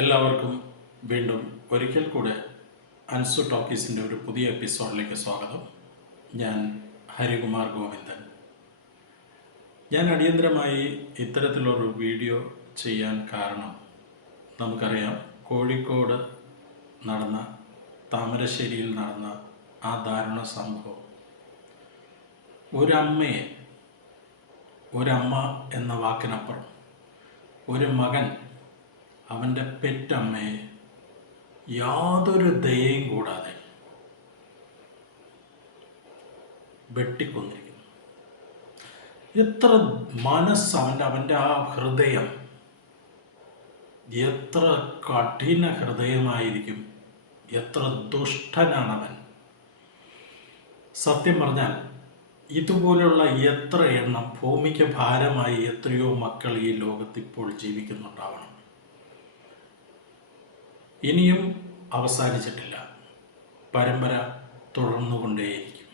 എല്ലാവർക്കും വീണ്ടും ഒരിക്കൽ കൂടെ അൻസു ടോക്കീസിൻ്റെ ഒരു പുതിയ എപ്പിസോഡിലേക്ക് സ്വാഗതം. ഞാൻ ഹരികുമാർ ഗോവിന്ദൻ. ഞാൻ അടിയന്തരമായി ഇത്തരത്തിലൊരു വീഡിയോ ചെയ്യാൻ കാരണം, നമുക്കറിയാം കോഴിക്കോട് നടന്ന, താമരശ്ശേരിയിൽ നടന്ന ആ ദാരുണ സംഭവം. ഒരമ്മ എന്ന വാക്കിനപ്പുറം ഒരു മകൻ അവൻ്റെ പെറ്റമ്മയെ യാതൊരു ദയയും കൂടാതെ വെട്ടിക്കൊന്നിരിക്കുന്നു. എത്ര മനസ്സ് അവൻ്റെ ആ ഹൃദയം എത്ര കഠിന ഹൃദയമായിരിക്കും, എത്ര ദുഷ്ടനാണവൻ. സത്യം പറഞ്ഞാൽ ഇതുപോലുള്ള എത്ര എണ്ണം ഭൂമിക്ക് ഭാരമായി എത്രയോ മക്കൾ ഈ ലോകത്തിപ്പോൾ ജീവിക്കുന്നുണ്ടാവണം. ഇനിയും അവസാനിച്ചിട്ടില്ല, പരമ്പര തുടർന്നുകൊണ്ടേയിരിക്കും.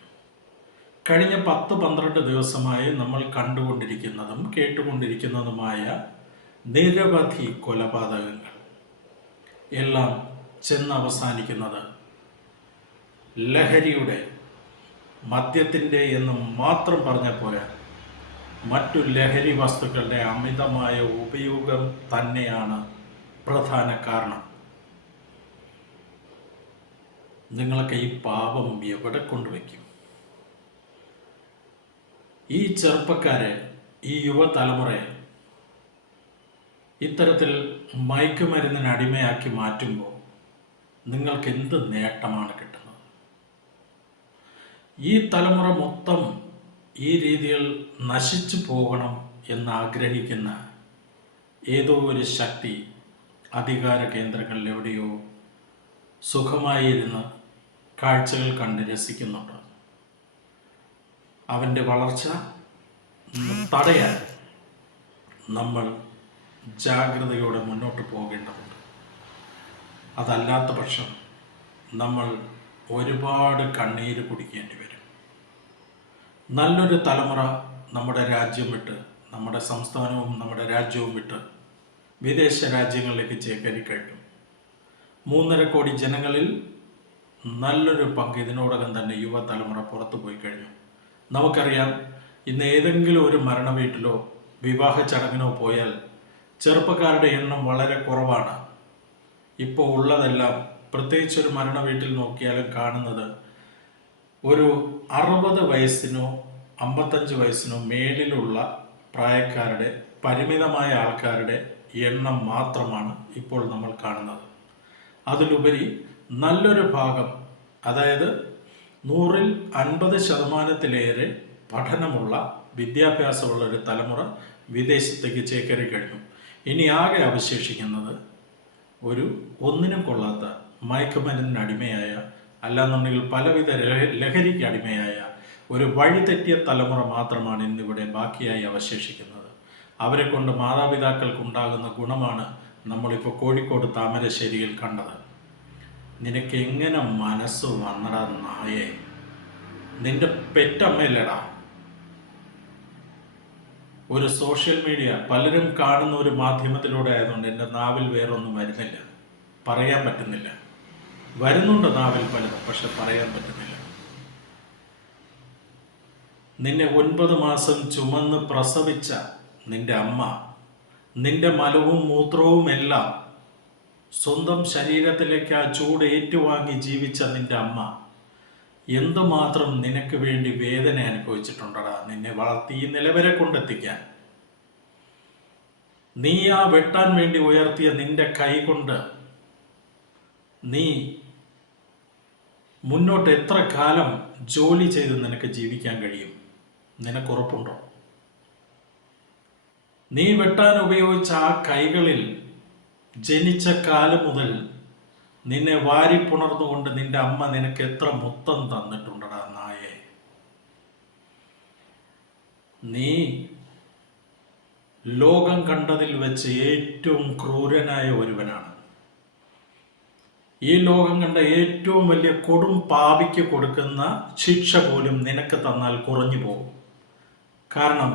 കഴിഞ്ഞ 10-12 ദിവസമായി നമ്മൾ കണ്ടുകൊണ്ടിരിക്കുന്നതും കേട്ടുകൊണ്ടിരിക്കുന്നതുമായ നിരവധി കൊലപാതകങ്ങൾ എല്ലാം ചെന്നവസാനിക്കുന്നത് ലഹരിയുടെ, മദ്യത്തിൻ്റെ എന്ന് മാത്രം പറഞ്ഞ പോലെ മറ്റു ലഹരി വസ്തുക്കളുടെ അമിതമായ ഉപയോഗം തന്നെയാണ് പ്രധാന കാരണം. നിങ്ങളൊക്കെ ഈ പാപം എവിടെ കൊണ്ടുവയ്ക്കും? ഈ ചെറുപ്പക്കാരെ, ഈ യുവതലമുറയെ ഇത്തരത്തിൽ മയക്കുമരുന്നിന് അടിമയാക്കി മാറ്റുമ്പോൾ നിങ്ങൾക്ക് എന്ത് നേട്ടമാണ് കിട്ടുന്നത്? ഈ തലമുറ മൊത്തം ഈ രീതിയിൽ നശിച്ചു പോകണം എന്നാഗ്രഹിക്കുന്ന ഏതോ ഒരു ശക്തി അധികാര കേന്ദ്രങ്ങളിൽ എവിടെയോ സുഖമായിരുന്ന് കാഴ്ചകൾ കണ്ട് രസിക്കുന്നുണ്ട്. അവൻ്റെ വളർച്ച തടയാൻ നമ്മൾ ജാഗ്രതയോടെ മുന്നോട്ട് പോകേണ്ടതുണ്ട്. അതല്ലാത്ത പക്ഷം നമ്മൾ ഒരുപാട് കണ്ണീര് കുടിക്കേണ്ടി വരും. നല്ലൊരു തലമുറ നമ്മുടെ രാജ്യം വിട്ട്, നമ്മുടെ സംസ്ഥാനവും നമ്മുടെ രാജ്യവും വിട്ട് വിദേശ രാജ്യങ്ങളിലേക്ക് ചേക്കേറിക്കഴിഞ്ഞു. 3.5 കോടി ജനങ്ങളിൽ നല്ലൊരു പങ്ക് ഇതിനോടകം തന്നെ യുവതലമുറ പുറത്തു പോയി കഴിഞ്ഞു. നമുക്കറിയാം, ഇന്ന് ഏതെങ്കിലും ഒരു മരണ വീട്ടിലോ വിവാഹ ചടങ്ങിനോ പോയാൽ ചെറുപ്പക്കാരുടെ എണ്ണം വളരെ കുറവാണ്. ഇപ്പോൾ ഉള്ളതെല്ലാം, പ്രത്യേകിച്ച് ഒരു മരണ വീട്ടിൽ നോക്കിയാലും കാണുന്നത് ഒരു 60 വയസ്സിനോ 55 വയസ്സിനോ മേലിലുള്ള പ്രായക്കാരുടെ, പരിമിതമായ ആൾക്കാരുടെ എണ്ണം മാത്രമാണ് ഇപ്പോൾ നമ്മൾ കാണുന്നത്. അതിലുപരി നല്ലൊരു ഭാഗം, അതായത് 100-ൽ 50% പഠനമുള്ള, വിദ്യാഭ്യാസമുള്ള ഒരു തലമുറ വിദേശത്തേക്ക് ചേക്കേറി കഴിഞ്ഞു. ഇനി ആകെ അവശേഷിക്കുന്നത് ഒന്നിനും കൊള്ളാത്ത, മയക്കുമരുന്നിന് അടിമയായ, അല്ലാന്നുണ്ടെങ്കിൽ പലവിധ ലഹരിക്ക് അടിമയായ ഒരു വഴിതെറ്റിയ തലമുറ മാത്രമാണ് ഇന്നിവിടെ ബാക്കിയായി അവശേഷിക്കുന്നത്. അവരെ കൊണ്ട് മാതാപിതാക്കൾക്കുണ്ടാകുന്ന ഗുണമാണ് നമ്മളിപ്പോൾ കോഴിക്കോട് താമരശ്ശേരിയിൽ കണ്ടത്. നിനക്ക് എങ്ങനെ മനസ്സ് വന്നടാ നായേ? നിന്റെ പെറ്റമ്മയില്ലടാ. ഒരു സോഷ്യൽ മീഡിയ പലരും കാണുന്ന ഒരു മാധ്യമത്തിലൂടെ ആയതുകൊണ്ട് എൻ്റെ നാവിൽ വേറൊന്നും വരുന്നില്ല, പറയാൻ പറ്റുന്നില്ല. വരുന്നുണ്ട് നാവിൽ പലതും, പക്ഷെ പറയാൻ പറ്റുന്നില്ല. നിന്നെ 9 മാസം ചുമന്ന് പ്രസവിച്ച നിന്റെ അമ്മ, നിന്റെ മലവും മൂത്രവും എല്ലാം സ്വന്തം ശരീരത്തിലേക്ക് ആ ചൂട് ഏറ്റുവാങ്ങി ജീവിച്ച നിന്റെ അമ്മ എന്തുമാത്രം നിനക്ക് വേണ്ടി വേദന അനുഭവിച്ചിട്ടുണ്ടടാ, നിന്നെ വളർത്തി ഈ നിലവരെ കൊണ്ടെത്തിക്കാൻ. നീ ആ വെട്ടാൻ വേണ്ടി ഉയർത്തിയ നിന്റെ കൈ കൊണ്ട് നീ മുന്നോട്ട് എത്ര കാലം ജോലി ചെയ്ത് നിനക്ക് ജീവിക്കാൻ കഴിയും? നിനക്കുറപ്പുണ്ടോ? നീ വെട്ടാൻ ഉപയോഗിച്ച ആ കൈകളിൽ ജനിച്ച കാലം മുതൽ നിന്നെ വാരിപ്പുണർന്നുകൊണ്ട് നിന്റെ അമ്മ നിനക്ക് എത്ര മുത്തം തന്നിട്ടുണ്ടടാ നായേ? നീ ലോകം കണ്ടതിൽ വെച്ച് ഏറ്റവും ക്രൂരനായ ഒരുവനാണ്. ഈ ലോകം കണ്ട ഏറ്റവും വലിയ കൊടും പാപിക്ക് കൊടുക്കുന്ന ശിക്ഷ പോലും നിനക്ക് തന്നാൽ കുറഞ്ഞു പോകും. കാരണം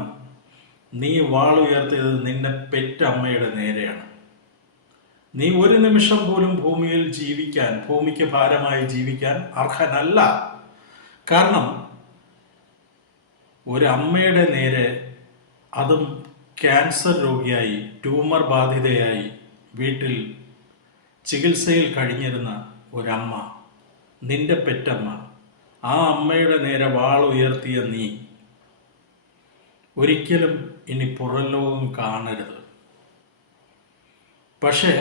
നീ വാളുയർത്തിയത് നിന്റെ പെറ്റമ്മയുടെ നേരെയാണ്. നീ ഒരു നിമിഷം പോലും ഭൂമിയിൽ ജീവിക്കാൻ, ഭൂമിക്ക് ഭാരമായി ജീവിക്കാൻ അർഹനല്ല. കാരണം ഒരമ്മയുടെ നേരെ, അതും ക്യാൻസർ രോഗിയായി, ട്യൂമർ ബാധിതയായി വീട്ടിൽ ചികിത്സയിൽ കഴിഞ്ഞിരുന്ന ഒരമ്മ, നിന്റെ പെറ്റമ്മ, ആ അമ്മയുടെ നേരെ വാളുയർത്തിയ നീ ഒരിക്കലും ഇനി പുറംലോകം കാണരുത്. പക്ഷേ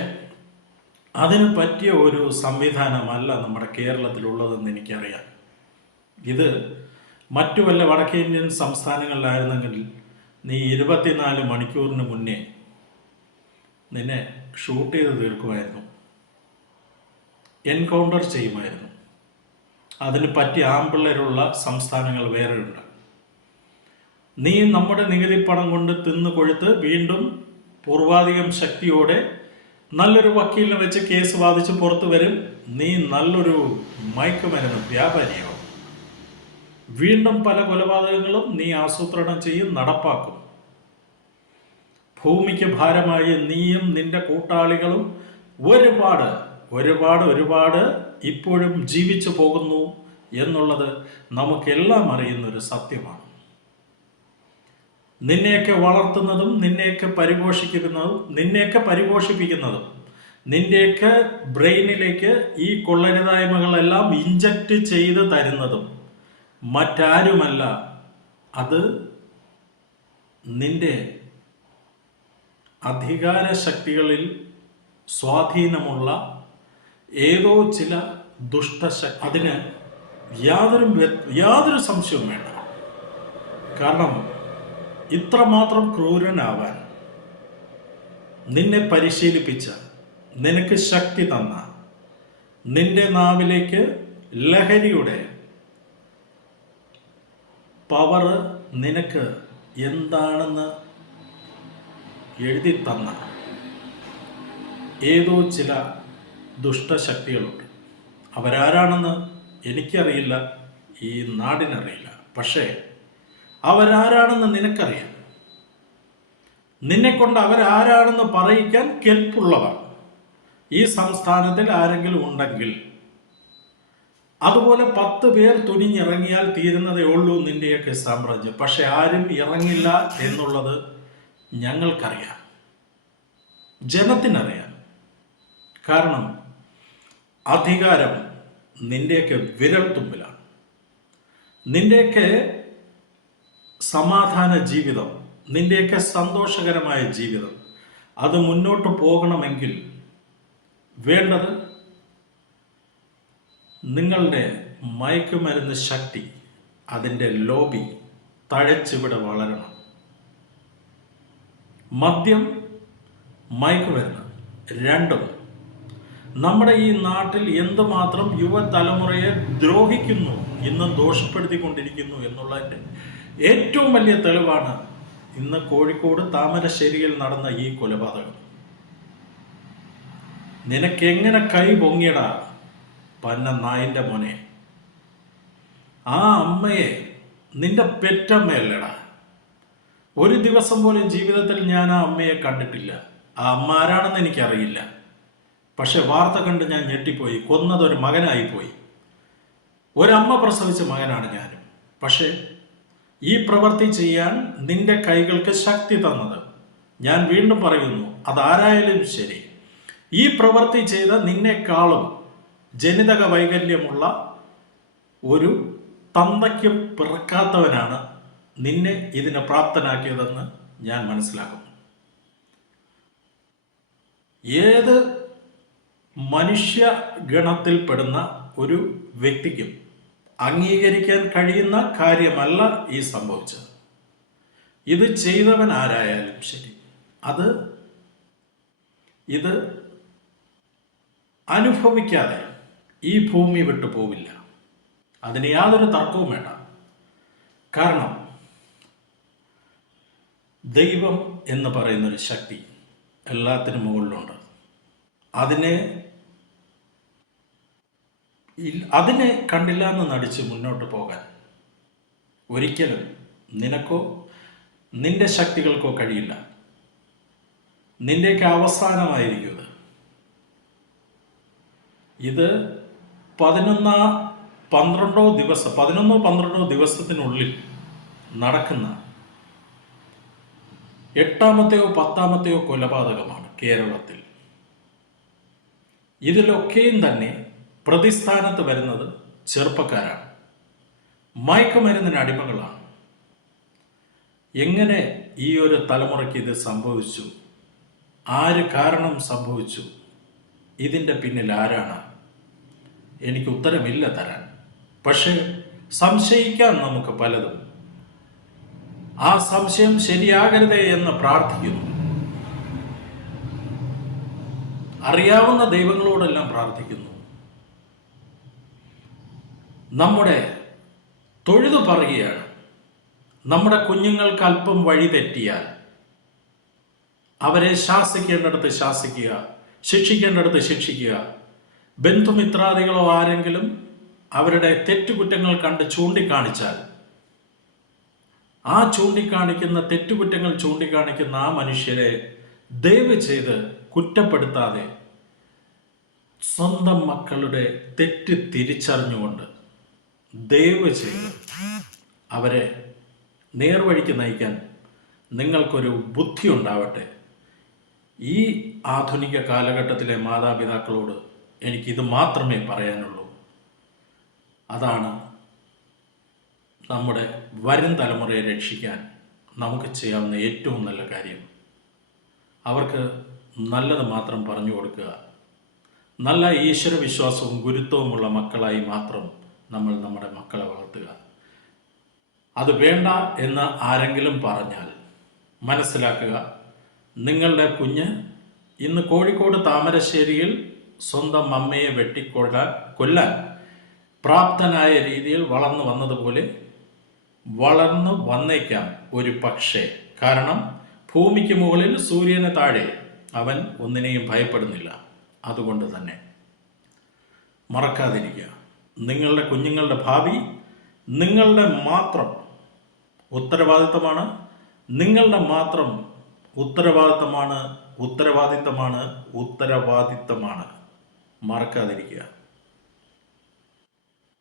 അതിന് പറ്റിയ ഒരു സംവിധാനമല്ല നമ്മുടെ കേരളത്തിലുള്ളതെന്ന് എനിക്കറിയാം. ഇത് മറ്റു വല്ല വടക്കേ ഇന്ത്യൻ സംസ്ഥാനങ്ങളിലായിരുന്നെങ്കിൽ നീ 24 മണിക്കൂറിന് മുന്നേ നിന്നെ ഷൂട്ട് ചെയ്ത് തീർക്കുമായിരുന്നു, എൻകൗണ്ടർ ചെയ്യുമായിരുന്നു. അതിന് പറ്റിയ ആമ്പിള്ളേരുള്ള സംസ്ഥാനങ്ങൾ വേറെയുണ്ട്. നീ നമ്മുടെ നികുതി പണം കൊണ്ട് തിന്നു കൊഴുത്ത് വീണ്ടും പൂർവാധികം ശക്തിയോടെ നല്ലൊരു വക്കീലിനെ വെച്ച് കേസ് വാദിച്ച് പുറത്തു വരും. നീ നല്ലൊരു മയക്കുമരുന്ന് വ്യാപാരിയാവും. വീണ്ടും പല കൊലപാതകങ്ങളും നീ ആസൂത്രണം ചെയ്യും, നടപ്പാക്കും. ഭൂമിക്ക് ഭാരമായി നീയും നിന്റെ കൂട്ടാളികളും ഒരുപാട് ഒരുപാട് ഒരുപാട് ഇപ്പോഴും ജീവിച്ചു പോകുന്നു എന്നുള്ളത് നമുക്കെല്ലാം അറിയുന്നൊരു സത്യമാണ്. നിന്നെയൊക്കെ വളർത്തുന്നതും നിന്നെയൊക്കെ പരിപോഷിപ്പിക്കുന്നതും നിന്റെയൊക്കെ ബ്രെയിനിലേക്ക് ഈ കൊള്ളരുതായ്മകളെല്ലാം ഇഞ്ചക്റ്റ് ചെയ്ത് തരുന്നതും മറ്റാരുമല്ല, അത് നിന്റെ അധികാര ശക്തികളിൽ സ്വാധീനമുള്ള ഏതോ ചില ദുഷ്ടശക്തി. അതിന് യാതൊരു സംശയവും വേണ്ട. കാരണം ഇത്രമാത്രം ക്രൂരനാവാൻ നിന്നെ പരിശീലിപ്പിച്ച, നിനക്ക് ശക്തി തന്ന, നിന്റെ നാവിലേക്ക് ലഹരിയുടെ പവർ നിനക്ക് എന്താണെന്ന് എഴുതി തന്ന ഏതോ ചില ദുഷ്ടശക്തികളുണ്ട്. അവരാരാണെന്ന് എനിക്കറിയില്ല, ഈ നാടിനറിയില്ല. പക്ഷേ അവരാരാണെന്ന് നിനക്കറിയാം. നിന്നെക്കൊണ്ട് അവരാരാണെന്ന് പറയിക്കാൻ കെൽപ്പുള്ളവർ ഈ സംസ്ഥാനത്തിൽ ആരെങ്കിലും ഉണ്ടെങ്കിൽ, അതുപോലെ 10 പേർ തുനിഞ്ഞിറങ്ങിയാൽ തീരുന്നതേ ഉള്ളൂ നിന്റെയൊക്കെ സാമ്രാജ്യം. പക്ഷെ ആരും ഇറങ്ങില്ല എന്നുള്ളത് ഞങ്ങൾക്കറിയാം, ജനത്തിനറിയാം. കാരണം അധികാരം നിന്റെയൊക്കെ വിരൽത്തുമ്പിലാണ്. നിന്റെയൊക്കെ സമാധാന ജീവിതം, നിന്റെയൊക്കെ സന്തോഷകരമായ ജീവിതം, അത് മുന്നോട്ട് പോകണമെങ്കിൽ വേണ്ടത് നിങ്ങളുടെ മയക്കുമരുന്ന് ശക്തി, അതിൻ്റെ ലോബി തഴച്ചിവിടെ വളരണം. മദ്യം, മയക്കുമരുന്ന് രണ്ടും നമ്മുടെ ഈ നാട്ടിൽ എന്തുമാത്രം യുവതലമുറയെ ദ്രോഹിക്കുന്നു, ഇന്നും ദോഷപ്പെടുത്തിക്കൊണ്ടിരിക്കുന്നു എന്നുള്ളതിൻ്റെ ഏറ്റവും വലിയ തെളിവാണ് ഇന്ന് കോഴിക്കോട് താമരശ്ശേരിയിൽ നടന്ന ഈ കൊലപാതകം. നിനക്കെങ്ങനെ കൈ പൊങ്ങിയടാ പന്ന നായിൻ്റെ മോനെ? ആ അമ്മയെ, നിന്റെ പെറ്റമ്മയല്ലടാ. ഒരു ദിവസം പോലും ജീവിതത്തിൽ ഞാൻ ആ അമ്മയെ കണ്ടിട്ടില്ല. ആ അമ്മ ആരാണെന്ന് എനിക്കറിയില്ല. പക്ഷെ വാർത്ത കണ്ട് ഞാൻ ഞെട്ടിപ്പോയി. കൊന്നതൊരു മകനായിപ്പോയി. ഒരമ്മ പ്രസവിച്ച മകനാണ് ഞാനും. പക്ഷേ ഈ പ്രവൃത്തി ചെയ്യാൻ നിന്റെ കൈകൾക്ക് ശക്തി തന്നത്, ഞാൻ വീണ്ടും പറയുന്നു, അതാരായാലും ശരി, ഈ പ്രവൃത്തി ചെയ്ത നിന്നെക്കാളും ജനിതക വൈകല്യമുള്ള ഒരു തന്തയ്ക്ക് പിറക്കാത്തവനാണ് നിന്നെ ഇതിന് പ്രാപ്തനാക്കിയതെന്ന് ഞാൻ മനസ്സിലാക്കുന്നു. ഏത് മനുഷ്യ ഗണത്തിൽപ്പെടുന്ന ഒരു വ്യക്തിക്കും അംഗീകരിക്കാൻ കഴിയുന്ന കാര്യമല്ല ഈ സംഭവിച്ചത്. ഇത് ചെയ്തവൻ ആരായാലും ശരി, ഇത് അനുഭവിക്കാതെ ഈ ഭൂമി വിട്ടു പോവില്ല. അതിന് യാതൊരു തർക്കവും വേണ്ട. കാരണം ദൈവം എന്ന് പറയുന്നൊരു ശക്തി എല്ലാത്തിനും മുകളിലുണ്ട്. അതിനെ കണ്ടില്ല എന്ന് നടിച്ച് മുന്നോട്ട് പോകാൻ ഒരിക്കലും നിനക്കോ നിന്റെ ശക്തികൾക്കോ കഴിയില്ല. നിന്റെയൊക്കെ അവസാനമായിരിക്കും ഇത്. ഇത് 11-12 ദിവസത്തിനുള്ളിൽ നടക്കുന്ന 8-ാമത്തെയോ 10-ാമത്തെയോ കൊലപാതകമാണ് കേരളത്തിൽ. ഇതിലൊക്കെയും തന്നെ പ്രതിസ്ഥാനത്ത് വരുന്നത് ചെറുപ്പക്കാരാണ്, മയക്കുമരുന്നിന് അടിമകളാണ്. എങ്ങനെ ഈ ഒരു തലമുറയ്ക്ക് ഇത് സംഭവിച്ചു? ആര് കാരണം സംഭവിച്ചു? ഇതിൻ്റെ പിന്നിൽ ആരാണ്? എനിക്ക് ഉത്തരമില്ല തരാൻ. പക്ഷേ സംശയിക്കാൻ നമുക്ക് പലതും. ആ സംശയം ശരിയാകരുതേ എന്ന് പ്രാർത്ഥിക്കുന്നു. അറിയാവുന്ന ദൈവങ്ങളോടെല്ലാം പ്രാർത്ഥിക്കുന്നു. നമ്മുടെ തൊഴുതു പറയുകയാണ്, നമ്മുടെ കുഞ്ഞുങ്ങൾക്ക് അല്പം വഴി തെറ്റിയാൽ അവരെ ശാസിക്കേണ്ടടുത്ത് ശാസിക്കുക, ശിക്ഷിക്കേണ്ടടുത്ത് ശിക്ഷിക്കുക. ബന്ധുമിത്രാദികളോ ആരെങ്കിലും അവരുടെ തെറ്റുകുറ്റങ്ങൾ കണ്ട് ചൂണ്ടിക്കാണിച്ചാൽ ആ തെറ്റുകുറ്റങ്ങൾ ചൂണ്ടിക്കാണിക്കുന്ന ആ മനുഷ്യരെ ദയവ് ചെയ്ത് കുറ്റപ്പെടുത്താതെ സ്വന്തം മക്കളുടെ തെറ്റ് തിരിച്ചറിഞ്ഞുകൊണ്ട് ദയവ് ചെയ്ത് അവരെ നേർവഴിക്ക് നയിക്കാൻ നിങ്ങൾക്കൊരു ബുദ്ധി ഉണ്ടാവട്ടെ. ഈ ആധുനിക കാലഘട്ടത്തിലെ മാതാപിതാക്കളോട് എനിക്കിത് മാത്രമേ പറയാനുള്ളൂ. അതാണ് നമ്മുടെ വരും തലമുറയെ രക്ഷിക്കാൻ നമുക്ക് ചെയ്യാവുന്ന ഏറ്റവും നല്ല കാര്യം. അവർക്ക് നല്ലത് മാത്രം പറഞ്ഞു കൊടുക്കുക. നല്ല ഈശ്വരവിശ്വാസവും ഗുരുത്വവുമുള്ള മക്കളായി മാത്രം നമ്മൾ നമ്മുടെ മക്കളെ വളർത്തുക. അത് വേണ്ട എന്ന് ആരെങ്കിലും പറഞ്ഞാൽ മനസ്സിലാക്കുക, നിങ്ങളുടെ കുഞ്ഞ് ഇന്ന് കോഴിക്കോട് താമരശ്ശേരിയിൽ സ്വന്തം അമ്മയെ കൊല്ലാൻ പ്രാപ്തനായ രീതിയിൽ വളർന്നു വന്നതുപോലെ വളർന്നു വന്നേക്കാം ഒരു പക്ഷേ. കാരണം ഭൂമിക്ക് മുകളിൽ സൂര്യന് താഴെ അവൻ ഒന്നിനെയും ഭയപ്പെടുന്നില്ല. അതുകൊണ്ട് തന്നെ മറക്കാതിരിക്കുക, നിങ്ങളുടെ കുഞ്ഞുങ്ങളുടെ ഭാവി നിങ്ങളുടെ മാത്രം ഉത്തരവാദിത്തമാണ്. നിങ്ങളുടെ മാത്രം ഉത്തരവാദിത്തമാണ്. മറക്കാതിരിക്കുക.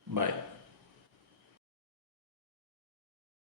ബൈ.